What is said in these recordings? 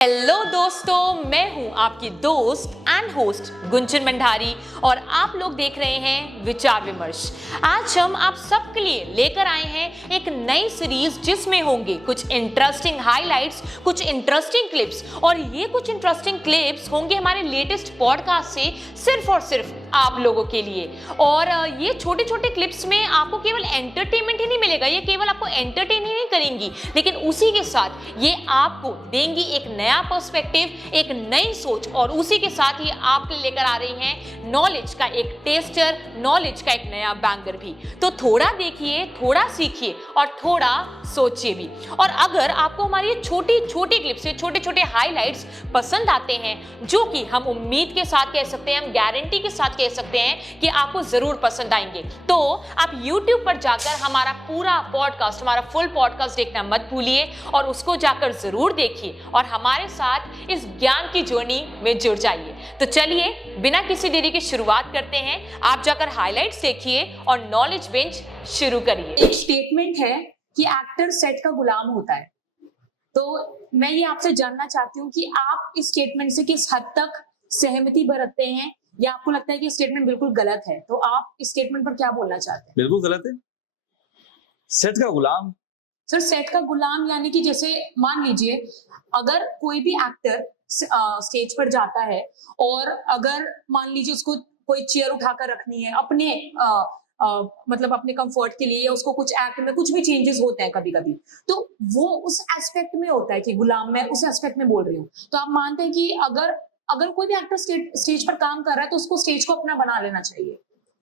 Hello दोस्तों, मैं हूं आपकी दोस्त एंड होस्ट गुंजन भंडारी और आप लोग देख रहे हैं विचार विमर्श। आज हम आप सबके लिए लेकर आए हैं एक नई सीरीज जिसमें होंगे कुछ इंटरेस्टिंग हाइलाइट्स, कुछ इंटरेस्टिंग क्लिप्स और ये कुछ इंटरेस्टिंग क्लिप्स होंगे हमारे लेटेस्ट पॉडकास्ट से सिर्फ और सिर्फ आप लोगों के लिए। और ये छोटे छोटे क्लिप्स में आपको केवल एंटरटेनमेंट ही नहीं मिलेगा, ये केवल आपको एंटरटेन ही नहीं करेंगी, लेकिन उसी के साथ ये आपको देंगी एक नया पर्सपेक्टिव, एक नई सोच और उसी के साथ ही आपके लेकर आ रही हैं नॉलेज का एक टेस्टर, नॉलेज का एक नया बैंगर भी। तो थोड़ा देखिए, थोड़ा सीखिए और थोड़ा सोचिए भी। और अगर आपको हमारी छोटी छोटी क्लिप्स, छोटे छोटे हाइलाइट्स पसंद आते हैं, जो कि हम उम्मीद के साथ कह सकते हैं, हम गारंटी के साथ कह सकते हैं कि आपको जरूर पसंद आएंगे, तो आप YouTube पर जाकर हमारा पूरा पॉडकास्ट, हमारा फुल पॉडकास्ट देखना मत भूलिए और उसको जाकर जरूर देखिए और हमारे साथ इस ज्ञान की जर्नी में जुड़ जाइए। तो चलिए बिना किसी देरी के शुरुआत करते हैं। आप जाकर हाइलाइट्स देखिए और नॉलेज बेंच शुरू करिए। एक स्टेटमेंट है कि एक्टर सेट का गुलाम होता है। तो मैं ये आपसे जानना चाहती हूँ कि आप इस स्टेटमेंट से किस हद तक सहमति बरतते हैं या आपको लगता है कि स्टेटमेंट बिल्कुल गलत है। तो आप इस स्टेटमेंट पर क्या बोलना चाहते हैं? बिल्कुल गलत है। सेट का गुलाम, सर, सेट का गुलाम यानी कि जैसे मान लीजिए अगर कोई भी एक्टर स्टेज पर जाता है और अगर मान लीजिए उसको कोई चेयर उठाकर रखनी है अपने मतलब अपने कंफर्ट के लिए, या उसको कुछ एक्ट में कुछ भी चेंजेस होते हैं कभी कभी, तो वो उस एस्पेक्ट में होता है कि गुलाम, मैं उस एस्पेक्ट में बोल रही हूँ। तो आप मानते हैं कि अगर अगर कोई भी एक्टर स्टेज पर काम कर रहा है तो उसको स्टेज को अपना बना लेना चाहिए,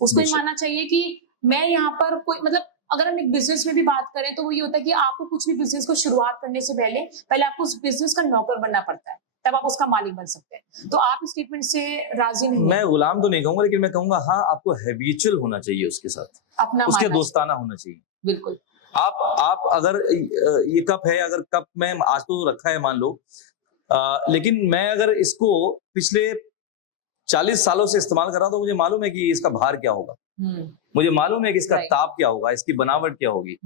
उसको ये मानना चाहिए कि मैं यहाँ पर कोई, मतलब अगर हम एक बिजनेस में भी बात करें तो वो ये होता है कि आपको कुछ भी बिजनेस को शुरुआत करने से पहले आपको उस बिजनेस का नौकर बनना पड़ता है, तब आप उसका मालिक बन सकते हैं। तो आप इस स्टेटमेंट से राजी नहीं? मैं गुलाम तो नहीं कहूंगा, लेकिन मैं कहूंगा हाँ, आपको हैबिचुअल होना चाहिए उसके साथ, अपना उसके दोस्ताना होना चाहिए। बिल्कुल। आप अगर ये कप है, अगर कप में आज तो रखा है मान लो, लेकिन मैं अगर इसको पिछले 40 सालों से इस्तेमाल कर रहा हूं तो मुझे मालूम है कि इसका भार क्या होगा, मुझे मालूम है कि इसका ताप क्या होगा, इसकी बनावट क्या होगी,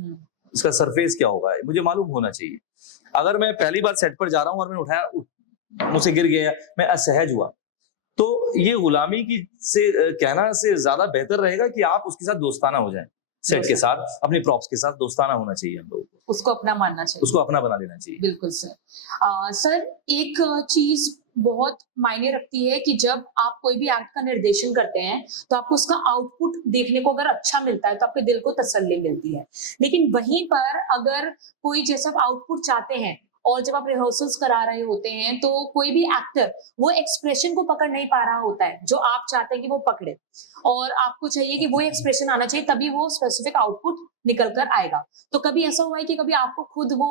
इसका सरफेस क्या होगा, मुझे मालूम होना चाहिए। अगर मैं पहली बार सेट पर जा रहा हूं और मैंने उठाया, मुझसे गिर गया, मैं असहज हुआ, तो ये गुलामी की से कहना से ज्यादा बेहतर रहेगा कि आप उसके साथ दोस्ताना हो जाएं। सेट के साथ, अपने प्रॉप्स के साथ दोस्ताना होना चाहिए हम लोगों को, उसको अपना मानना चाहिए, उसको अपना बना लेना चाहिए। बिल्कुल सर। सर, एक चीज बहुत मायने रखती है कि जब आप कोई भी एक्ट का निर्देशन करते हैं तो आपको उसका आउटपुट देखने को अगर अच्छा मिलता है तो आपके दिल को तसल्ली मिलती है। लेकिन वहीं पर अगर कोई जैसा आउटपुट चाहते हैं और जब आप रिहर्सल्स करा रहे होते हैं तो कोई भी एक्टर वो एक्सप्रेशन को पकड़ नहीं पा रहा होता है जो आप चाहते हैं कि वो पकड़े, और आपको चाहिए कि वो एक्सप्रेशन आना चाहिए, तभी वो स्पेसिफिक आउटपुट निकल कर आएगा। तो कभी ऐसा हुआ है कि कभी आपको खुद वो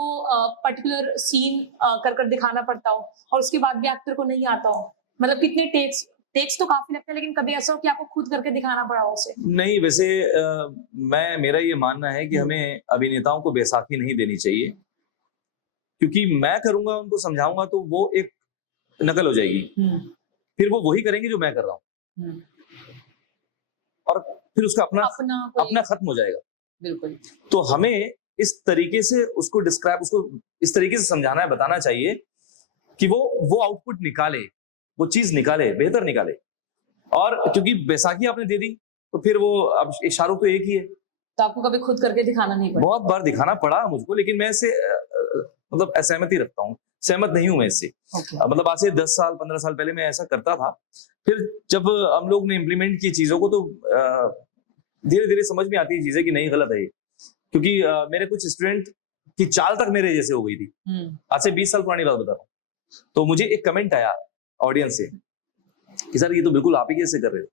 पर्टिकुलर सीन कर दिखाना पड़ता हो और उसके बाद भी एक्टर को नहीं आता हो? मतलब कितने टेक्स तो काफी लगता है, लेकिन कभी ऐसा हो कि आपको खुद करके दिखाना पड़ा हो उसे? नहीं, वैसे मेरा ये मानना है कि हमें अभिनेताओं को बैसाखी नहीं देनी चाहिए, क्योंकि मैं करूंगा, उनको समझाऊंगा तो वो एक नकल हो जाएगी, फिर वो वही करेंगे जो मैं कर रहा हूँ और फिर उसका अपना खत्म हो जाएगा। बिल्कुल। तो हमें इस तरीके से उसको उसको इस तरीके से समझाना है, बताना चाहिए कि वो आउटपुट निकाले, वो चीज निकाले, बेहतर निकाले। और क्योंकि बैसाखी आपने दे दी तो फिर वो अब शाहरुख तो एक ही है, तो आपको कभी खुद करके दिखाना नहीं पड़ा? बहुत बार दिखाना पड़ा मुझको, लेकिन मैं इससे मतलब असहमति रखता हूँ, सहमत नहीं हूं मैं इससे। मतलब आज से 10 साल 15 साल पहले मैं ऐसा करता था, फिर जब हम लोग ने इम्प्लीमेंट की चीजों को तो धीरे धीरे समझ में आती है चीजें कि नहीं, गलत है ये। क्योंकि मेरे कुछ स्टूडेंट की चाल तक मेरे जैसे हो गई थी, आज से 20 साल पुरानी बात बता रहा हूँ। तो मुझे एक कमेंट आया ऑडियंस से कि सर ये तो बिल्कुल आप ही कैसे कर रहे हो,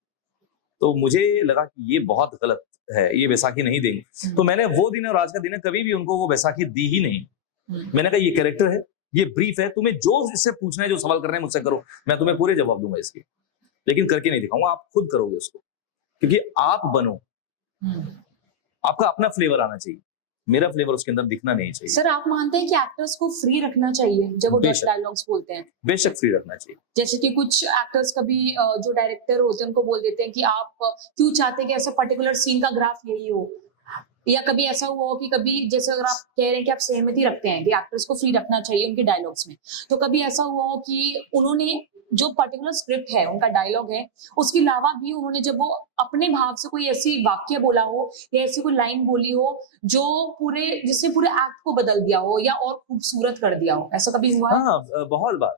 तो मुझे लगा कि ये बहुत गलत है, ये बैसाखी नहीं देंगे। तो मैंने वो दिन और आज का दिन है कभी भी उनको वो बैसाखी दी ही नहीं। मैंने कहा ये कैरेक्टर है, ये ब्रीफ है, तुम्हें जो इससे पूछना है, जो सवाल करना है मुझसे करो, मैं तुम्हें पूरे जवाब दूंगा इसके, लेकिन करके नहीं दिखाऊंगा, आप खुद करोगे उसको, क्योंकि आप बनो, आपका अपना फ्लेवर आना चाहिए, मेरा फ्लेवर उसके अंदर दिखना नहीं चाहिए। सर, आप मानते हैं कि एक्टर्स को फ्री रखना चाहिए जब वो डायलॉग्स बोलते हैं? बेशक फ्री रखना चाहिए। जैसे कि कुछ एक्टर्स कभी जो डायरेक्टर होते हैं उनको बोल देते हैं कि आप क्यों चाहते हैं कि ऐसा पर्टिकुलर सीन का ग्राफ यही हो, या कभी ऐसा हुआ हो कि कभी जैसे अगर आप कह रहे हैं कि आप सहमति रखते हैं कि एक्टर्स को फ्री रखना चाहिए उनके डायलॉग्स में, तो कभी ऐसा हुआ हो कि उन्होंने जो पर्टिकुलर स्क्रिप्ट है, उनका डायलॉग है, उसके अलावा भी उन्होंने जब वो अपने भाव से कोई ऐसी वाक्य बोला हो या ऐसी कोई लाइन बोली हो जो जिससे पूरे एक्ट को बदल दिया हो या और खूबसूरत कर दिया हो, ऐसा कभी हुआ है? हाँ, बहुत बार।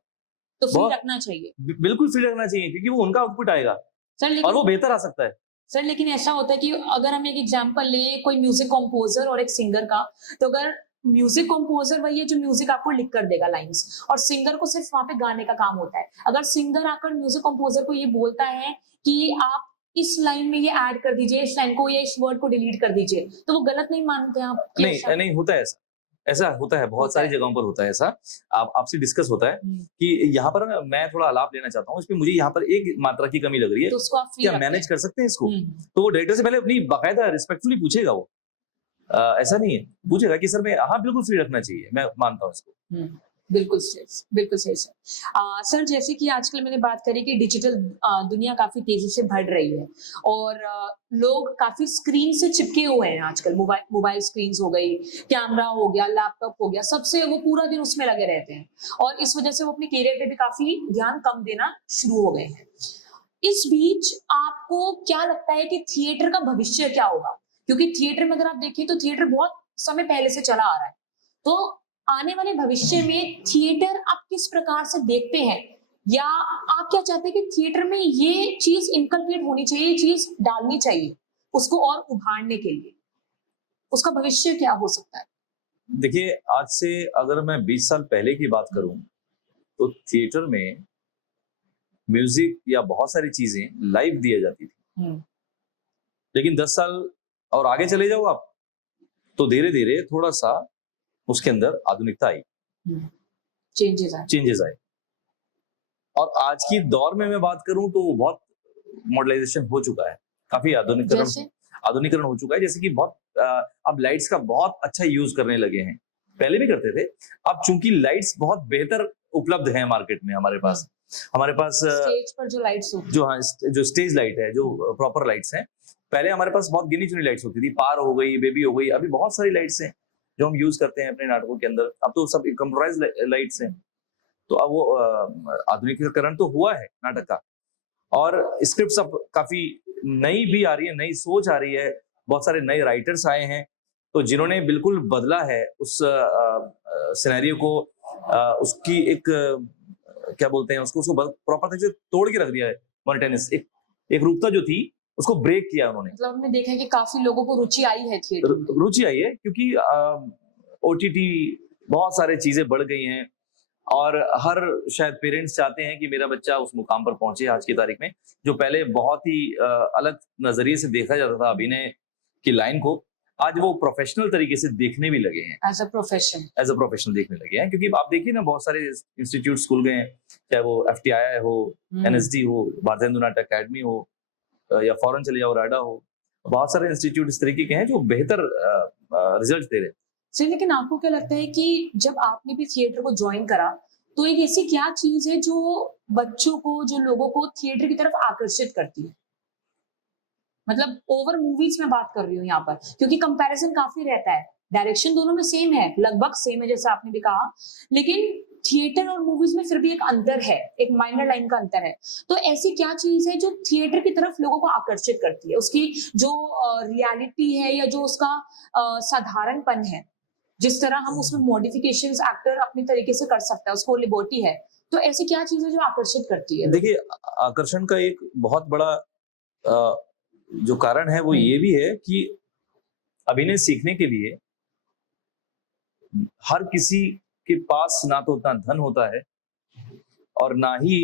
तो फ्री बहुत रखना चाहिए। बिल्कुल फ्री रखना चाहिए, क्योंकि वो उनका आउटपुट आएगा सर और लेकिन वो बेहतर आ सकता है। सर लेकिन ऐसा होता है कि अगर हम एक एग्जांपल लें कोई म्यूजिक कंपोजर और एक सिंगर का, तो अगर म्यूजिक कंपोजर वही है जो म्यूजिक आपको लिख कर देगा लाइंस, और सिंगर को सिर्फ वहां पे गाने का काम होता है। अगर सिंगर आकर म्यूजिक कंपोजर को ये बोलता है कि आप इस लाइन में ये ऐड कर दीजिए, इस लाइन को या इस वर्ड को डिलीट कर दीजिए, तो वो गलत नहीं मानते आप? कि ऐसा- नहीं होता है ऐसा। ऐसा होता है, बहुत होता सारी है। जगहों पर होता है ऐसा। आपसे डिस्कस होता है हम्म, कि यहाँ पर ना मैं थोड़ा आलाप लेना चाहता हूँ, इसमें मुझे यहाँ पर एक मात्रा की कमी लग रही है, तो उसको आप फ्री क्या रखते मैनेज हैं। कर सकते हैं इसको? हम्म, तो वो डायरेक्टर से पहले अपनी बाकायदा रिस्पेक्टफुली पूछेगा वो। ऐसा नहीं है, पूछेगा कि सर मैं, हाँ बिल्कुल फ्री रखना चाहिए, मैं मानता हूँ इसको। हम्म, बिल्कुल सही, बिल्कुल सही सर। सर जैसे कि आजकल मैंने बात करी कि डिजिटल दुनिया काफी तेजी से बढ़ रही है और लोग काफी स्क्रीन से चिपके हुए हैं आजकल। मोबाइल स्क्रीन हो गई, कैमरा हो गया, लैपटॉप हो गया, सबसे वो पूरा दिन उसमें लगे रहते हैं और इस वजह से वो अपने करियर पे भी काफी ध्यान कम देना शुरू हो गए हैं। इस बीच आपको क्या लगता है कि थिएटर का भविष्य क्या होगा? क्योंकि थिएटर में अगर आप देखें तो थिएटर बहुत समय पहले से चला आ रहा है, तो आने वाले भविष्य में थिएटर आप किस प्रकार से देखते हैं, या आप क्या चाहते हैं कि थिएटर में ये चीज इनकलकेट होनी चाहिए, ये चीज डालनी चाहिए उसको और उभारने के लिए? उसका भविष्य क्या हो सकता है? देखिए, आज से अगर मैं 20 साल पहले की बात करूं तो थिएटर में म्यूजिक या बहुत सारी चीजें लाइव दिया जाती थी, लेकिन 10 साल और आगे चले जाओ आप, तो धीरे धीरे थोड़ा सा उसके अंदर आधुनिकता आई, चेंजेस आए। और आज की दौर में मैं बात करूं तो बहुत मॉडर्नाइजेशन हो चुका है, काफी आधुनिकरण हो चुका है। जैसे कि बहुत अब लाइट्स का बहुत अच्छा यूज करने लगे हैं, पहले भी करते थे। अब चूंकि लाइट्स बहुत बेहतर उपलब्ध हैं मार्केट में, हमारे पास स्टेज पर जो लाइट्स होती जो, हाँ, जो स्टेज लाइट है, जो प्रॉपर लाइट्स हैं, पहले हमारे पास बहुत गिनी चुनी लाइट्स होती थी, पार हो गई, बेबी हो गई, अभी बहुत सारी लाइट्स हैं जो हम यूज करते हैं अपने नाटकों के अंदर। अब तो सब कंप्यूटराइज्ड लाइट्स हैं, तो अब वो आधुनिकीकरण तो हुआ है नाटक का, और स्क्रिप्ट्स अब काफी नई भी आ रही है, नई सोच आ रही है, बहुत सारे नए राइटर्स आए हैं तो जिन्होंने बिल्कुल बदला है उस सिनेरियो को, उसकी एक क्या बोलते हैं उसको प्रॉपर तरीके से तोड़ के रख दिया है। मोनोटोनस एक रूपता जो थी उसको ब्रेक किया उन्होंने। मतलब हमने देखा है कि काफी लोगों को रुचि आई है थिएटर में। रुचि आई है क्योंकि ओटीटी बहुत सारी चीजें बढ़ गई हैं, और हर शायद पेरेंट्स चाहते हैं कि मेरा बच्चा उस मुकाम पर पहुंचे आज की तारीख में, जो पहले बहुत ही अलग नजरिए से देखा जाता था अभिनय की लाइन को, आज वो प्रोफेशनल तरीके से देखने भी लगे हैं, एज अ प्रोफेशन देखने लगे हैं। क्योंकि आप देखिए ना, बहुत सारे इंस्टीट्यूट खुल गए हैं, चाहे वो FTII हो, NSD हो, भारतीय हिंदू नाटक अकेडमी हो, या फॉरेन चले जाओ, राडा हो, बहुत सारे इंस्टीट्यूट इस तरीके के हैं जो बेहतर रिजल्ट दे रहे हैं। सर लेकिन आपको क्या लगता है कि जब आपने भी थिएटर को ज्वाइन करा, तो एक ऐसी क्या चीज है जो बच्चों को, जो लोगों को थिएटर की तरफ आकर्षित करती है? मतलब ओवर मूवीज में बात कर रही हूँ यहाँ पर, क्योंकि कंपैरिजन काफी रहता है, डायरेक्शन दोनों में सेम है, लगभग सेम है जैसा आपने भी कहा, लेकिन थिएटर और मूवीज में फिर भी एक अंतर है, एक माइनर लाइन का अंतर है। तो ऐसी क्या चीज है जो थिएटर की तरफ लोगों को आकर्षित करती है? उसकी जो रियलिटी है या जो उसका साधारणपन है, जिस तरह हम उसमें मॉडिफिकेशंस एक्टर अपने तरीके से कर सकता है, उसको लिबर्टी है, तो ऐसी क्या चीज है जो आकर्षित करती है? देखिए, आकर्षण का एक बहुत बड़ा जो कारण है वो ये भी है कि अभिनय सीखने के लिए हर किसी के पास ना तो उतना धन होता है, और ना ही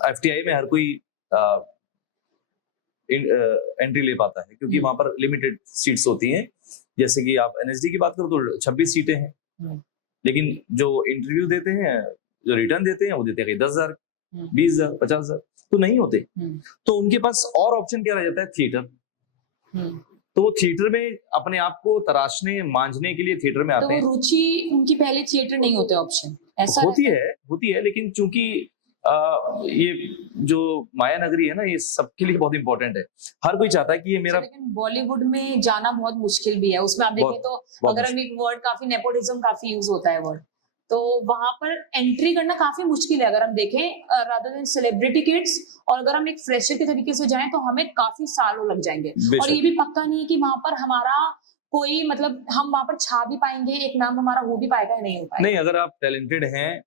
FTI में हर कोई एंट्री ले पाता है, क्योंकि वहां पर लिमिटेड सीट्स होती हैं। जैसे कि आप NSD की बात करो तो 26 सीटें हैं, लेकिन जो इंटरव्यू देते हैं, जो रिटर्न देते हैं, वो देते हैं 10,000, 20,000, 50,000, तो नहीं होते। तो उनके पास और ऑप्शन क्या रह जाता है? थिएटर। तो वो थिएटर में अपने आप को तराशने, मांझने के लिए थिएटर में आते हैं। तो रुचि उनकी पहले थिएटर नहीं होते ऑप्शन, ऐसा होती है, लेकिन चूंकि ये जो माया नगरी है ना, ये सबके लिए बहुत इंपॉर्टेंट है। हर कोई चाहता है कि ये मेरा लेकिन बॉलीवुड में जाना बहुत मुश्किल भी है। उसमें आप देखें तो बहुत अगर हम एक वर्ड, काफी नेपोटिज्म काफी यूज होता है वर्ड, तो वहां पर एंट्री करना काफी मुश्किल है। अगर हम देखें रादर देन सेलिब्रिटी किड्स, और अगर हम एक फ्रेशर के तरीके से जाएं तो हमें काफी सालों लग जाएंगे। और बेशक। ये भी पक्का नहीं है कि वहां पर हमारा कोई मतलब हम वहां पर छा भी पाएंगे, एक नाम हमारा हो भी पाएगा या नहीं हो पाएगा। नहीं, अगर आप टैलेंटेड हैं,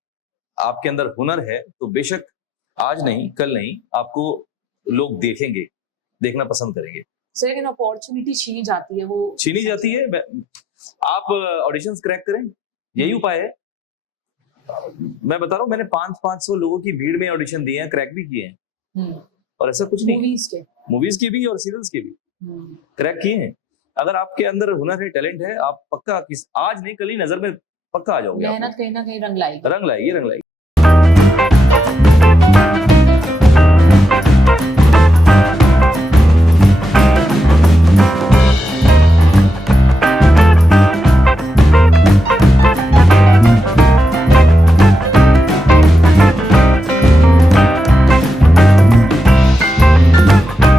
आपके अंदर हुनर है, तो बेशक आज नहीं कल नहीं आपको लोग देखेंगे, देखना पसंद करेंगे। सर लेकिन अपॉर्चुनिटी छीनी जाती है, वो छीनी जाती है। आप ऑडिशंस क्रैक करें, यही उपाय है। मैं बता रहा हूँ, मैंने 500 लोगों की भीड़ में ऑडिशन दिए हैं, क्रैक भी किए हैं, और ऐसा कुछ नहीं। मूवीज के भी और सीरियल्स के भी क्रैक किए हैं। अगर आपके अंदर हुनर है, टैलेंट है, आप पक्का आज नहीं कल ही नजर में पक्का आ जाओगे। मेहनत कहीं ना कहीं रंग लाएगी। रंग लाएगी।